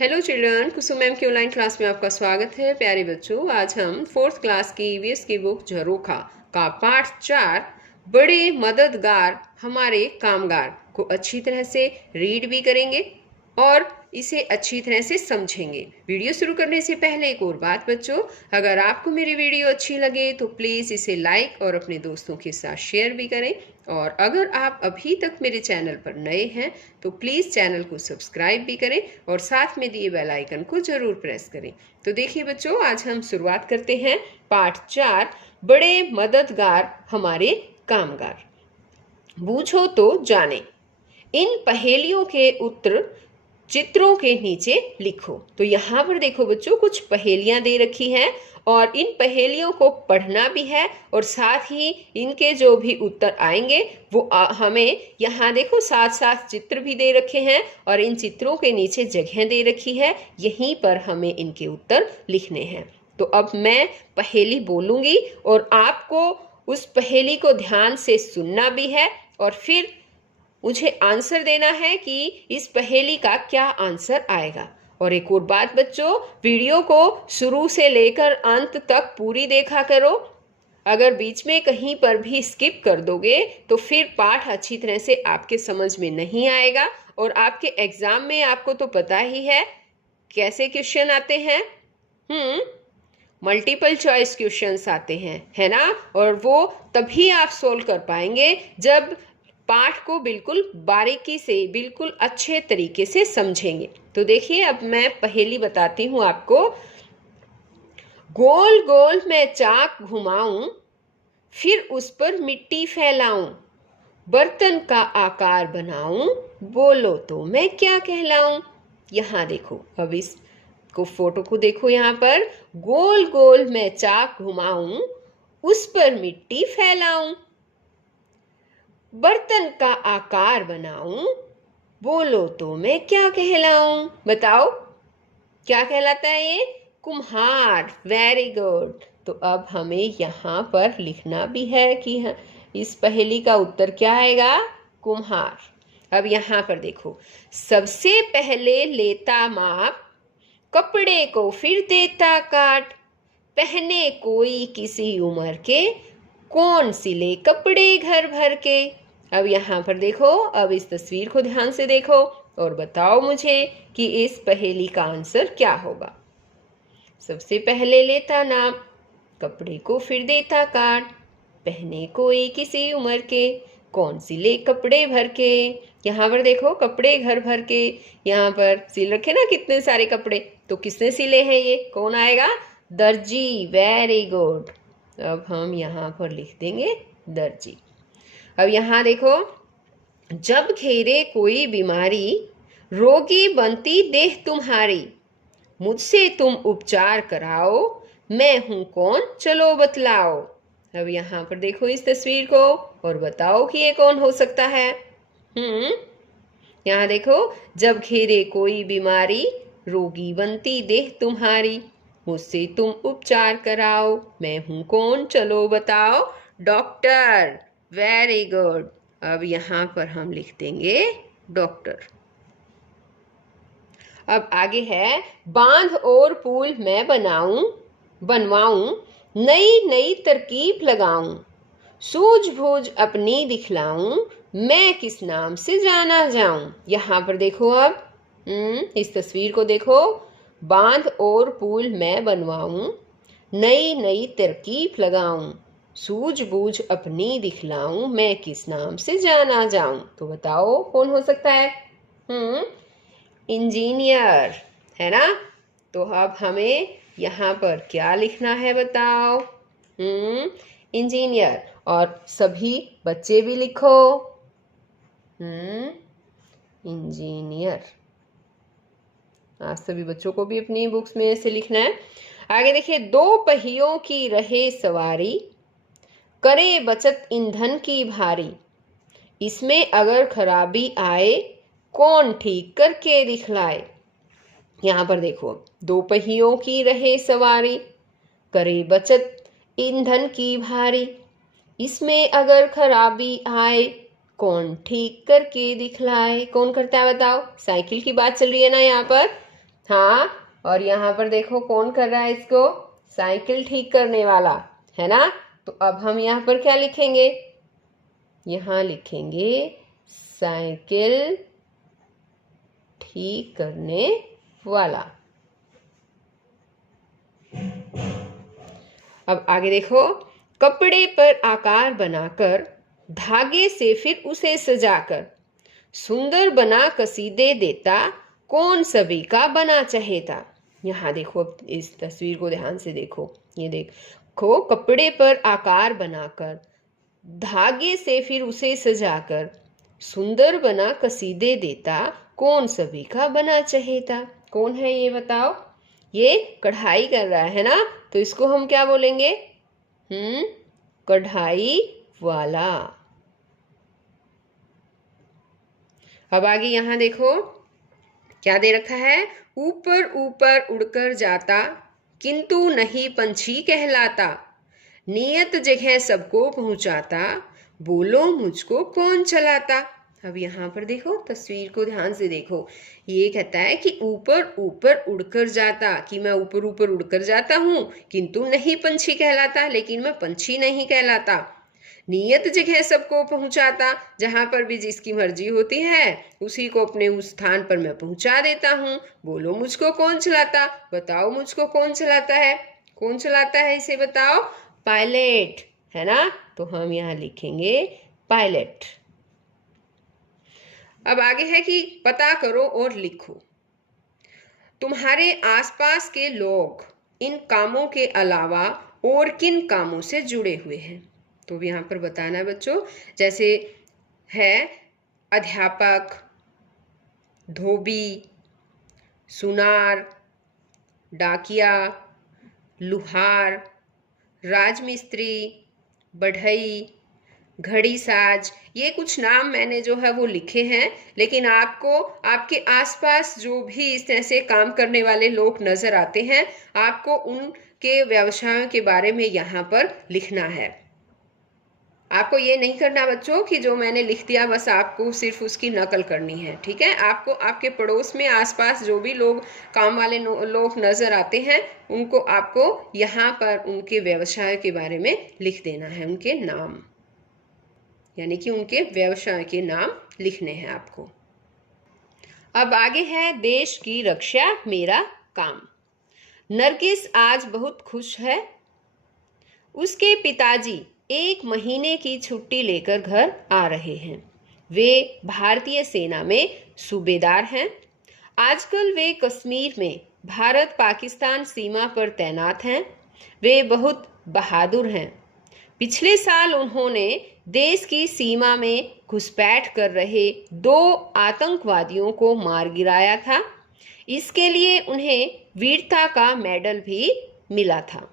Hello children, कुसुम ma'am की online class में आपका स्वागत है। प्यारे बच्चों, आज हम फोर्थ क्लास की ईवीएस की बुक झरोखा का पाठ 4 बड़े मददगार हमारे कामगार को अच्छी तरह से रीड भी करेंगे और इसे अच्छी तरह से समझेंगे। वीडियो शुरू करने से पहले एक और बात बच्चों, अगर आपको मेरी वीडियो अच्छी लगे तो प्लीज़ इसे लाइक और अपने दोस्तों के साथ शेयर भी करें। और अगर आप अभी तक मेरे चैनल पर नए हैं तो प्लीज़ चैनल को सब्सक्राइब भी करें और साथ में दिए बेल आइकन को ज़रूर प्रेस करें। तो देखिए बच्चों, आज हम शुरुआत करते हैं पाठ 4 बड़े मददगार हमारे कामगार। बूझो तो जाने। इन पहेलियों के उत्तर चित्रों के नीचे लिखो। तो यहाँ पर देखो बच्चों, कुछ पहेलियां दे रखी हैं और इन पहेलियों को पढ़ना भी है और साथ ही इनके जो भी उत्तर आएंगे वो हमें यहाँ देखो साथ साथ चित्र भी दे रखे हैं और इन चित्रों के नीचे जगह दे रखी है, यहीं पर हमें इनके उत्तर लिखने हैं। तो अब मैं पहेली बोलूंगी और आपको उस पहेली को ध्यान से सुनना भी है और फिर मुझे आंसर देना है कि इस पहेली का क्या आंसर आएगा। और एक और बात बच्चों, वीडियो को शुरू से लेकर अंत तक पूरी देखा करो। अगर बीच में कहीं पर भी स्किप कर दोगे तो फिर पाठ अच्छी तरह से आपके समझ में नहीं आएगा और आपके एग्जाम में आपको तो पता ही है कैसे क्वेश्चन आते हैं। मल्टीपल चॉइस क्वेश्चंस आते हैं, है ना। और वो तभी आप सोल्व कर पाएंगे जब पाठ को बिल्कुल बारीकी से, बिल्कुल अच्छे तरीके से समझेंगे। तो देखिए, अब मैं पहेली बताती हूँ आपको। गोल गोल मैं चाक घुमाऊं, फिर उस पर मिट्टी फैलाऊं, बर्तन का आकार बनाऊं, बोलो तो मैं क्या कहलाऊं। यहाँ देखो, अब इस को फोटो को देखो। यहाँ पर गोल गोल मैं चाक घुमाऊं, उस पर मिट्टी फैलाऊं, बर्तन का आकार बनाऊं, बोलो तो मैं क्या कहलाऊं। बताओ क्या कहलाता है ये? कुम्हार। Very good. तो अब हमें यहाँ पर लिखना भी है कि इस पहेली का उत्तर क्या आएगा? कुम्हार। अब यहाँ पर देखो, सबसे पहले लेता माप, कपड़े को फिर देता काट, पहने कोई किसी उम्र के, कौन सिले कपड़े घर भर के। अब यहाँ पर देखो, अब इस तस्वीर को ध्यान से देखो और बताओ मुझे कि इस पहेली का आंसर क्या होगा। सबसे पहले लेता नाप, कपड़े को फिर देता काट, पहने कोई किसी उम्र के, कौन सिले कपड़े भर के। यहाँ पर देखो, कपड़े घर भर के, यहाँ पर सिल रखे ना कितने सारे कपड़े। तो किसने सिले हैं ये? कौन आएगा? दर्जी। Very good. अब हम यहाँ पर लिख देंगे दर्जी। अब यहाँ देखो, जब घेरे कोई बीमारी, रोगी बनती देह तुम्हारी, मुझसे तुम उपचार कराओ, मैं हूं कौन चलो बतलाओ। अब यहाँ पर देखो इस तस्वीर को और बताओ कि ये कौन हो सकता है। यहाँ देखो, जब घेरे कोई बीमारी, रोगी बनती देह तुम्हारी, मुझसे तुम उपचार कराओ, मैं हूं कौन चलो बताओ। डॉक्टर। Very good. अब यहाँ पर हम लिख देंगे डॉक्टर। अब आगे है, बांध और पुल मैं बनवाऊं, नई नई तरकीब लगाऊं, सूझबूझ अपनी दिखलाऊं, मैं किस नाम से जाना जाऊं। यहाँ पर देखो, अब इस तस्वीर को देखो, बांध और पुल मैं बनवाऊं, नई नई तरकीब लगाऊं, सूझबूझ अपनी दिखलाऊं, मैं किस नाम से जाना जाऊं। तो बताओ कौन हो सकता है? इंजीनियर, है ना। तो अब हमें यहाँ पर क्या लिखना है बताओ? इंजीनियर। और सभी बच्चे भी लिखो इंजीनियर। आप सभी बच्चों को भी अपनी बुक्स में ऐसे लिखना है। आगे देखिए, दो पहियों की रहे सवारी, करे बचत ईंधन की भारी, इसमें अगर खराबी आए, कौन ठीक करके दिखलाए। यहाँ पर देखो, दो पहियों की रहे सवारी, करे बचत ईंधन की भारी, इसमें अगर खराबी आए, कौन ठीक करके दिखलाए। कौन करता है बताओ? साइकिल की बात चल रही है ना यहाँ पर। हाँ, और यहाँ पर देखो कौन कर रहा है इसको, साइकिल ठीक करने वाला, है ना। तो अब हम यहाँ पर क्या लिखेंगे, यहाँ लिखेंगे साइकिल ठीक करने वाला। अब आगे देखो, कपड़े पर आकार बनाकर धागे से फिर उसे सजाकर सुंदर बना कसीदे देता, कौन सभी का बना चाहेता। यहाँ देखो, अब इस तस्वीर को ध्यान से देखो, ये देखो, कपड़े पर आकार बनाकर धागे से फिर उसे सजाकर सुंदर बना कसीदे देता, कौन सभी का बना चाहेता। कौन है ये बताओ, ये कढ़ाई कर रहा है ना, तो इसको हम क्या बोलेंगे, कढ़ाई वाला। अब आगे यहाँ देखो क्या दे रखा है, ऊपर ऊपर उड़कर जाता किंतु नहीं पंछी कहलाता, नियत जगह सबको पहुंचाता, बोलो मुझको कौन चलाता। अब यहाँ पर देखो, तस्वीर को ध्यान से देखो, ये कहता है कि ऊपर ऊपर उड़कर जाता, कि मैं ऊपर ऊपर उड़कर जाता हूँ किंतु नहीं पंछी कहलाता, लेकिन मैं पंछी नहीं कहलाता। नियत जगह सबको पहुंचाता, जहां पर भी जिसकी मर्जी होती है उसी को अपने उस स्थान पर मैं पहुंचा देता हूँ। बोलो मुझको कौन चलाता, बताओ मुझको कौन चलाता है, कौन चलाता है इसे बताओ, पायलट, है ना। तो हम यहाँ लिखेंगे पायलट। अब आगे है कि पता करो और लिखो, तुम्हारे आसपास के लोग इन कामों के अलावा और किन कामों से जुड़े हुए हैं। तो यहाँ पर बताना है बच्चों, जैसे है अध्यापक, धोबी, सुनार, डाकिया, लुहार, राजमिस्त्री, बढ़ई, घड़ी साज। ये कुछ नाम मैंने जो है वो लिखे हैं, लेकिन आपको आपके आसपास जो भी इस तरह से काम करने वाले लोग नजर आते हैं, आपको उनके व्यवसायों के बारे में यहाँ पर लिखना है। आपको ये नहीं करना बच्चों कि जो मैंने लिख दिया बस आपको सिर्फ उसकी नकल करनी है, ठीक है। आपको आपके पड़ोस में आसपास जो भी लोग काम वाले लोग नजर आते हैं, उनको आपको यहाँ पर उनके व्यवसाय के बारे में लिख देना है, उनके नाम, यानी कि उनके व्यवसाय के नाम लिखने हैं आपको। अब आगे है देश की रक्षा मेरा काम। नरगिस आज बहुत खुश है, उसके पिताजी 1 महीने की छुट्टी लेकर घर आ रहे हैं। वे भारतीय सेना में सूबेदार हैं। आजकल वे कश्मीर में भारत पाकिस्तान सीमा पर तैनात हैं। वे बहुत बहादुर हैं। पिछले साल उन्होंने देश की सीमा में घुसपैठ कर रहे 2 आतंकवादियों को मार गिराया था। इसके लिए उन्हें वीरता का मेडल भी मिला था।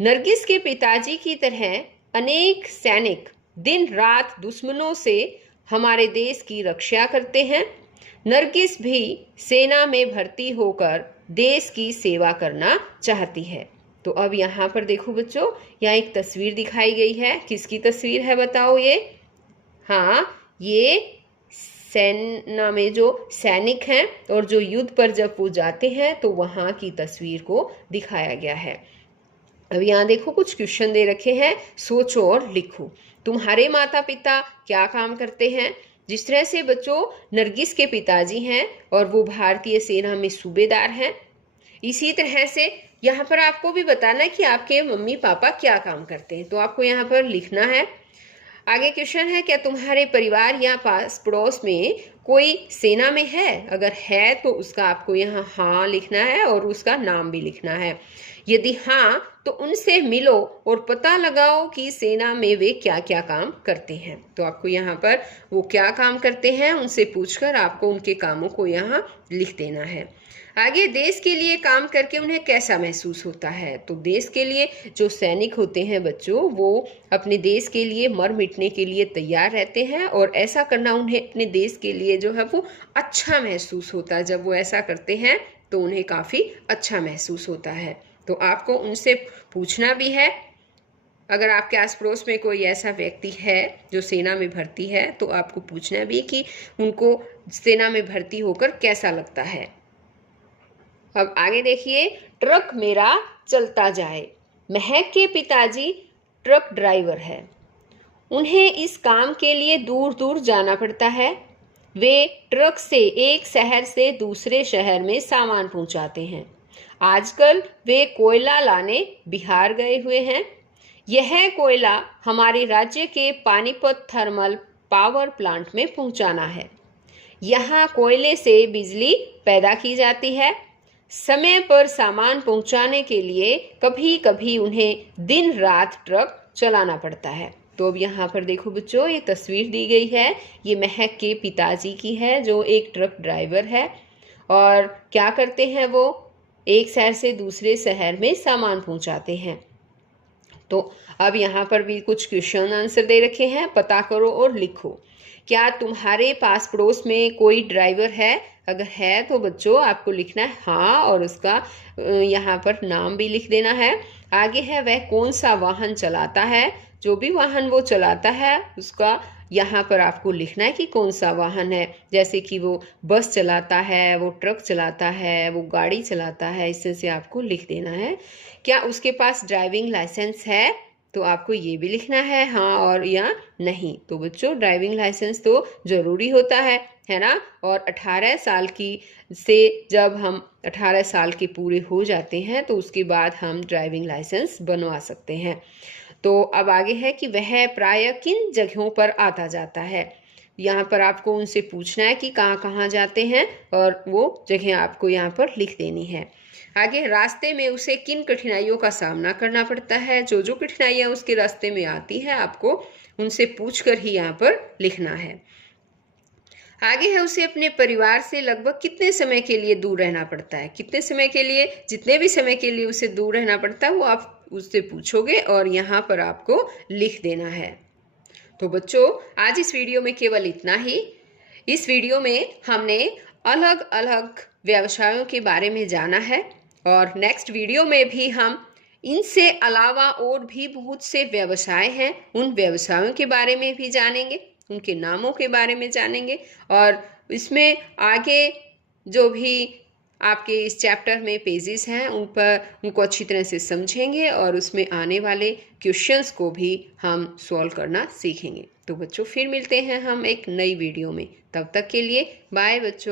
नरगिस के पिताजी की तरह अनेक सैनिक दिन रात दुश्मनों से हमारे देश की रक्षा करते हैं। नरगिस भी सेना में भर्ती होकर देश की सेवा करना चाहती है। तो अब यहाँ पर देखो बच्चों, यहाँ एक तस्वीर दिखाई गई है। किसकी तस्वीर है बताओ ये? हाँ, ये सेना में जो सैनिक हैं और जो युद्ध पर जब वो जाते हैं तो वहाँ की तस्वीर को दिखाया गया है। अब यहाँ देखो कुछ क्वेश्चन दे रखे हैं, सोचो और लिखो। तुम्हारे माता पिता क्या काम करते हैं? जिस तरह से बच्चों नरगिस के पिताजी हैं और वो भारतीय सेना में सूबेदार हैं, इसी तरह से यहाँ पर आपको भी बताना है कि आपके मम्मी पापा क्या काम करते हैं, तो आपको यहाँ पर लिखना है। आगे क्वेश्चन है, क्या तुम्हारे परिवार या पास पड़ोस में कोई सेना में है? अगर है तो उसका आपको यहाँ हाँ लिखना है और उसका नाम भी लिखना है। यदि हाँ तो उनसे मिलो और पता लगाओ कि सेना में वे क्या क्या काम करते हैं। तो आपको यहाँ पर वो क्या काम करते हैं उनसे पूछकर आपको उनके कामों को यहाँ लिख देना है। आगे, देश के लिए काम करके उन्हें कैसा महसूस होता है? तो देश के लिए जो सैनिक होते हैं बच्चों, वो अपने देश के लिए मर मिटने के लिए तैयार रहते हैं और ऐसा करना उन्हें अपने देश के लिए जो है वो अच्छा महसूस होता है। जब वो ऐसा करते हैं तो उन्हें काफ़ी अच्छा महसूस होता है। तो आपको उनसे पूछना भी है। अगर आपके आस पड़ोस में कोई ऐसा व्यक्ति है जो सेना में भर्ती है तो आपको पूछना भी कि उनको सेना में भर्ती होकर कैसा लगता है। अब आगे देखिए, ट्रक मेरा चलता जाए। महक के पिताजी ट्रक ड्राइवर है। उन्हें इस काम के लिए दूर दूर जाना पड़ता है। वे ट्रक से एक शहर से दूसरे शहर में सामान पहुंचाते हैं। आजकल वे कोयला लाने बिहार गए हुए हैं। यह कोयला हमारे राज्य के पानीपत थर्मल पावर प्लांट में पहुंचाना है। यहाँ कोयले से बिजली पैदा की जाती है। समय पर सामान पहुंचाने के लिए कभी कभी उन्हें दिन रात ट्रक चलाना पड़ता है। तो अब यहाँ पर देखो बच्चों, ये तस्वीर दी गई है, ये महक के पिताजी की है जो एक ट्रक ड्राइवर है। और क्या करते हैं वो, एक शहर से दूसरे शहर में सामान पहुंचाते हैं। तो अब यहाँ पर भी कुछ क्वेश्चन आंसर दे रखे हैं, पता करो और लिखो। क्या तुम्हारे पास पड़ोस में कोई ड्राइवर है? अगर है तो बच्चों आपको लिखना है हाँ, और उसका यहाँ पर नाम भी लिख देना है। आगे है, वह कौन सा वाहन चलाता है? जो भी वाहन वो चलाता है उसका यहाँ पर आपको लिखना है कि कौन सा वाहन है। जैसे कि वो बस चलाता है, वो ट्रक चलाता है, वो गाड़ी चलाता है, इससे से आपको लिख देना है। क्या उसके पास ड्राइविंग लाइसेंस है? तो आपको ये भी लिखना है हाँ और या नहीं। तो बच्चों ड्राइविंग लाइसेंस तो ज़रूरी होता है ना। और 18 साल की से जब हम 18 साल के पूरे हो जाते हैं तो उसके बाद हम ड्राइविंग लाइसेंस बनवा सकते हैं। तो अब आगे है कि वह प्रायः किन जगहों पर आता जाता है। यहाँ पर आपको उनसे पूछना है कि कहाँ कहाँ जाते हैं और वो जगह आपको यहाँ पर लिख देनी है। आगे, रास्ते में उसे किन कठिनाइयों का सामना करना पड़ता है। जो जो कठिनाइयाँ उसके रास्ते में आती है आपको उनसे पूछकर ही यहाँ पर लिखना है। आगे है, उसे अपने परिवार से लगभग कितने समय के लिए दूर रहना पड़ता है। कितने समय के लिए, जितने भी समय के लिए उसे दूर रहना पड़ता है वो आप उससे पूछोगे और यहाँ पर आपको लिख देना है। तो बच्चों आज इस वीडियो में केवल इतना ही। इस वीडियो में हमने अलग अलग व्यवसायों के बारे में जाना है और नेक्स्ट वीडियो में भी हम इनसे अलावा और भी बहुत से व्यवसाय हैं, उन व्यवसायों के बारे में भी जानेंगे, उनके नामों के बारे में जानेंगे। और इसमें आगे जो भी आपके इस चैप्टर में पेजेस हैं उनको अच्छी तरह से समझेंगे और उसमें आने वाले क्वेश्चंस को भी हम सॉल्व करना सीखेंगे। तो बच्चों फिर मिलते हैं हम एक नई वीडियो में, तब तक के लिए बाय बच्चों।